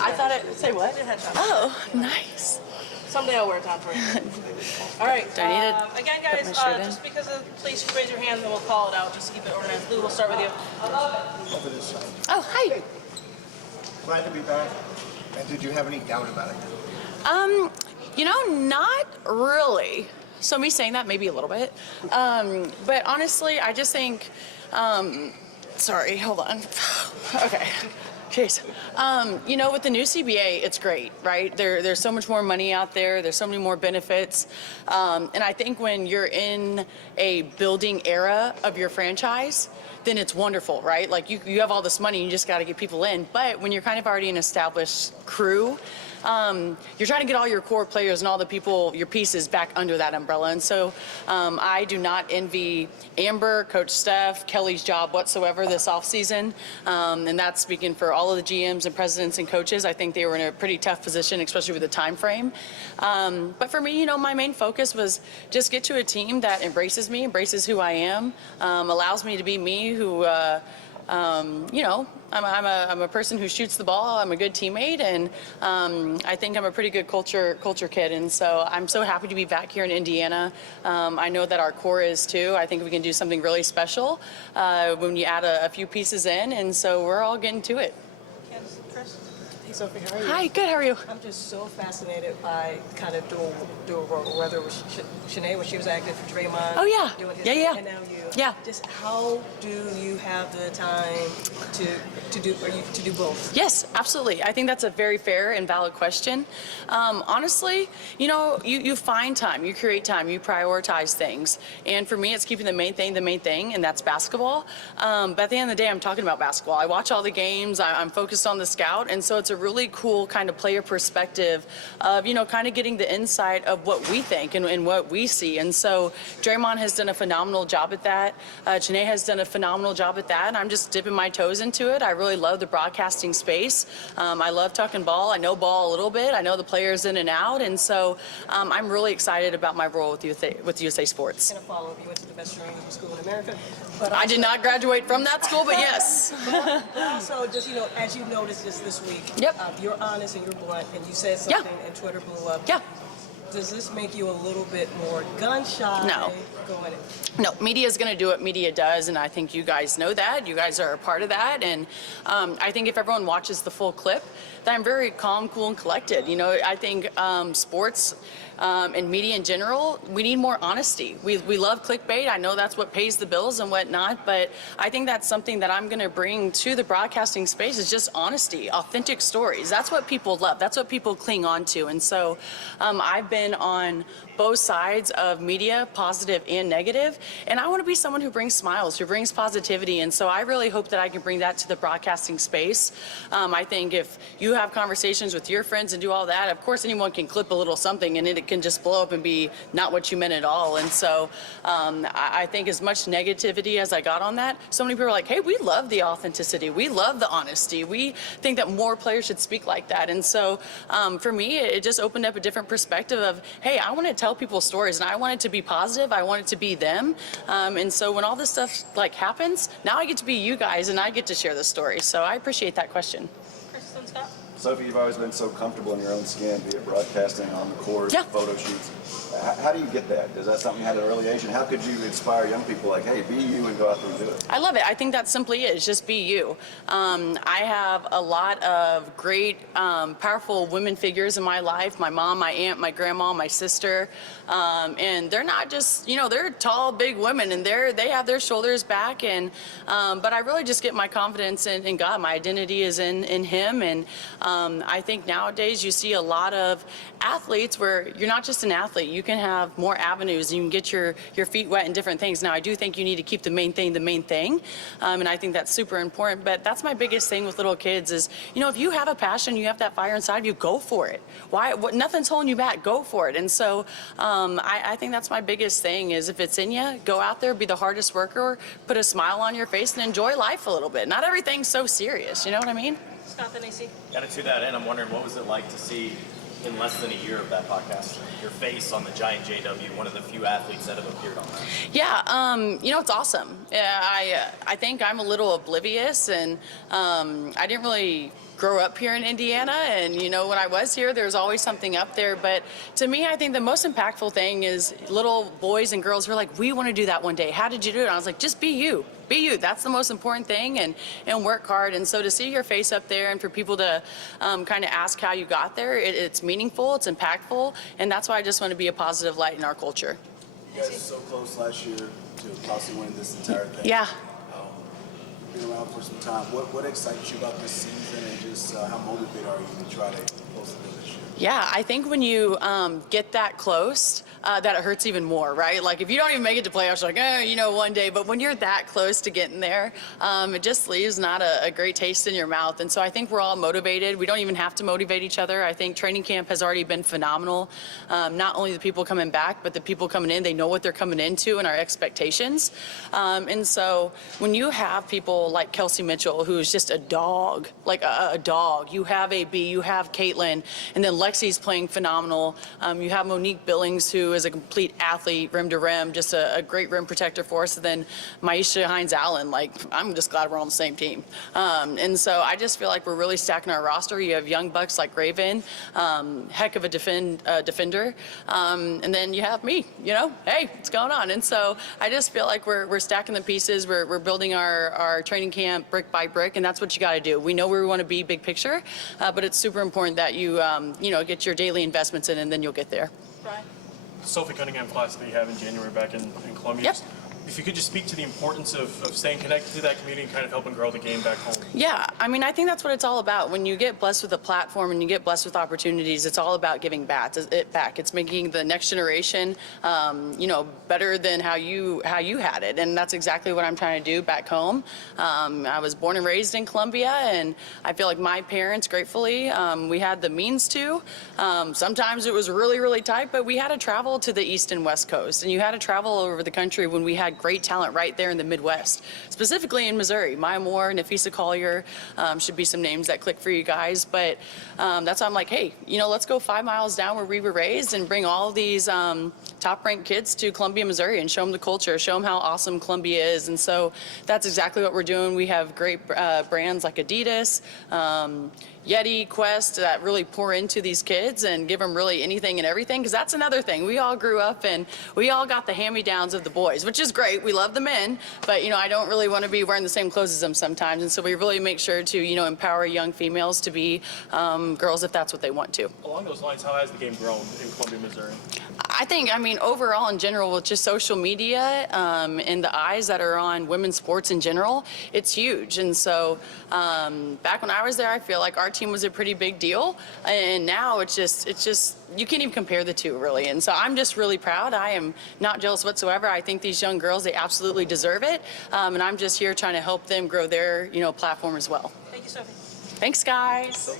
I thought it. Say what? Oh, nice. Someday I'll wear it on for you. All right. Do I need to again, guys, put my shirt in? just because of, please raise your hand and we'll call it out. Just to keep it organized. Lou, we'll start with you. Oh, hi. Glad to be back. And did you have any doubt about it? You know, not really. So me saying that, maybe a little bit. But honestly, I just think, sorry, hold on. Okay. Jeez. You know, with the new CBA, it's great, right? There's so much more money out there. There's so many more benefits. And I think when you're in a building era of your franchise, then it's wonderful, right? Like you have all this money, you just got to get people in. But when you're kind of already an established crew, you're trying to get all your core players and all the people, your pieces back under that umbrella. And so I do not envy Amber, Coach Steph, Kelly's job whatsoever this offseason. And that's speaking for all of the GMs and presidents and coaches. I think they were in a pretty tough position, especially with the time frame. But for me, you know, my main focus was just get to a team that embraces me, embraces who I am, allows me to be me, who you know, I'm a person who shoots the ball. I'm a good teammate, and I think I'm a pretty good culture kid. And so I'm so happy to be back here in Indiana. I know that our core is too. I think we can do something really special when you add a few pieces in, and so we're all getting to it. Chris? Hey, Sophie, how are you? Hi, good. How are you? I'm just so fascinated by kind of dual role, whether it was Shanae when she was active for Draymond. Oh, yeah. Doing his Yeah. And now you. Yeah. Just how do you have the time to do both? Yes, absolutely. I think that's a very fair and valid question. Honestly, you know, you find time, you create time, you prioritize things. And for me, it's keeping the main thing, and that's basketball. But at the end of the day, I'm talking about basketball. I watch all the games. I'm focused on the scout. And so it's a really cool kind of player perspective of, you know, kind of getting the insight of what we think and what we see. And so Draymond has done a phenomenal job at that. Janae has done a phenomenal job at that. And I'm just dipping my toes into it. I really love the broadcasting space. I love talking ball. I know ball a little bit. I know the players in and out. And so I'm really excited about my role with USA Sports. I'm going to follow up. You went to the best training school in America. But I did not graduate from that school, but yes. But also, just, you know, as you noticed just this week, Yep. You're honest and you're blunt, and you said something and Twitter blew up. Yeah. Does this make you a little bit more gun-shy? No. Going in? No, media is going to do what media does, and I think you guys know that. You guys are a part of that, and I think if everyone watches the full clip, then I'm very calm, cool, and collected. You know, I think sports and media in general, we need more honesty. We love clickbait. I know that's what pays the bills and whatnot, but I think that's something that I'm going to bring to the broadcasting space is just honesty, authentic stories. That's what people love. That's what people cling on to, and so I've been on both sides of media, positive and negative, and I want to be someone who brings smiles, who brings positivity, and so I really hope that I can bring that to the broadcasting space. I think if you have conversations with your friends and do all that, of course anyone can clip a little something and it can just blow up and be not what you meant at all. And so I think as much negativity as I got on that, so many people are like, hey, we love the authenticity, we love the honesty, we think that more players should speak like that. And so for me, it just opened up a different perspective of, hey, I want to tell people stories, and I want it to be positive. I want it to be them. And so when all this stuff like happens, now I get to be you guys, and I get to share the story. So I appreciate that question. Kristen Scott? Sophie, you've always been so comfortable in your own skin, be it broadcasting, on the court, photo shoots. How do you get that? Is that something you had at an early age? And how could you inspire young people like, hey, be you and go out there and do it? I love it. I think that simply is just be you. I have a lot of great, powerful women figures in my life. My mom, my aunt, my grandma, my sister. And they're not just, you know, they're tall, big women, and they have their shoulders back. And but I really just get my confidence in God. My identity is in Him. And I think nowadays you see a lot of athletes where you're not just an athlete. You can have more avenues. You can get your feet wet in different things. Now, I do think you need to keep the main thing. And I think that's super important. But that's my biggest thing with little kids is, you know, if you have a passion, you have that fire inside of you, go for it. Nothing's holding you back. Go for it. And so I think that's my biggest thing is if it's in you, go out there, be the hardest worker, put a smile on your face, and enjoy life a little bit. Not everything's so serious. You know what I mean? Scott, then AC. Kind of to that end, I'm wondering what was it like to see in less than a year of that podcast, your face on the Giant JW, one of the few athletes that have appeared on that? Yeah, you know, it's awesome. I think I'm a little oblivious, and I didn't really grow up here in Indiana, and when I was here, there's always something up there. But to me, I think the most impactful thing is little boys and girls who are like, we want to do that one day. How did you do it? And I was like, just be you. Be you. That's the most important thing, and work hard. And so to see your face up there and for people to kind of ask how you got there, it's meaningful, it's impactful, and that's why I just want to be a positive light in our culture. You guys were so close last year to possibly winning this entire thing. Yeah. Been around for some time. What excites you about this season, and just how motivated are you to try to close the deal this year? Yeah, I think when you get that close, that it hurts even more, right? Like if you don't even make it to playoffs, you're like, one day. But when you're that close to getting there, it just leaves not a great taste in your mouth. And so I think we're all motivated. We don't even have to motivate each other. I think training camp has already been phenomenal. Not only the people coming back, but the people coming in, they know what they're coming into and our expectations. And so when you have people like Kelsey Mitchell, who's just a dog, like a dog, you have AB, you have Caitlin, and then Lexi's playing phenomenal. You have Monique Billings, who is a complete athlete, rim to rim, just a great rim protector for us. And then Maisha Hines-Allen, I'm just glad we're on the same team. And so I just feel like we're really stacking our roster. You have young bucks like Raven, heck of a defender. And then you have me, hey, what's going on? And so I just feel like we're stacking the pieces. We're building our training camp brick by brick, and that's what you got to do. We know where we want to be big picture, but it's super important that you, get your daily investments in, and then you'll get there. Brian? Sophie Cunningham class that you have in January back in Columbia. Yep. If you could just speak to the importance of staying connected to that community and kind of helping grow the game back home. Yeah, I think that's what it's all about. When you get blessed with a platform and you get blessed with opportunities, it's all about giving back. It's making the next generation, better than how you had it, and that's exactly what I'm trying to do back home. I was born and raised in Columbia, and I feel like my parents, gratefully, we had the means to. Sometimes it was really, really tight, but we had to travel to the East and West Coast, and you had to travel all over the country when we had great talent right there in the Midwest, specifically in Missouri. Maya Moore, Nafisa Collier, should be some names that click for you guys. But that's why I'm like, hey, let's go 5 miles down where we were raised and bring all these top-ranked kids to Columbia, Missouri, and show them the culture, show them how awesome Columbia is. And so that's exactly what we're doing. We have great brands like Adidas, Yeti, Quest, that really pour into these kids and give them really anything and everything, because that's another thing. We all grew up and we all got the hand-me-downs of the boys, which is great. We love the men, but I don't really want to be wearing the same clothes as them sometimes, and so we really make sure to empower young females to be girls if that's what they want to. Along those lines, how has the game grown in Columbia, Missouri? I think, overall in general, with just social media and the eyes that are on women's sports in general, it's huge. And so back when I was there, I feel like our team was a pretty big deal. And now it's just, you can't even compare the two, really. And so I'm just really proud. I am not jealous whatsoever. I think these young girls, they absolutely deserve it. And I'm just here trying to help them grow their, platform as well. Thank you, Sophie. Thanks, guys.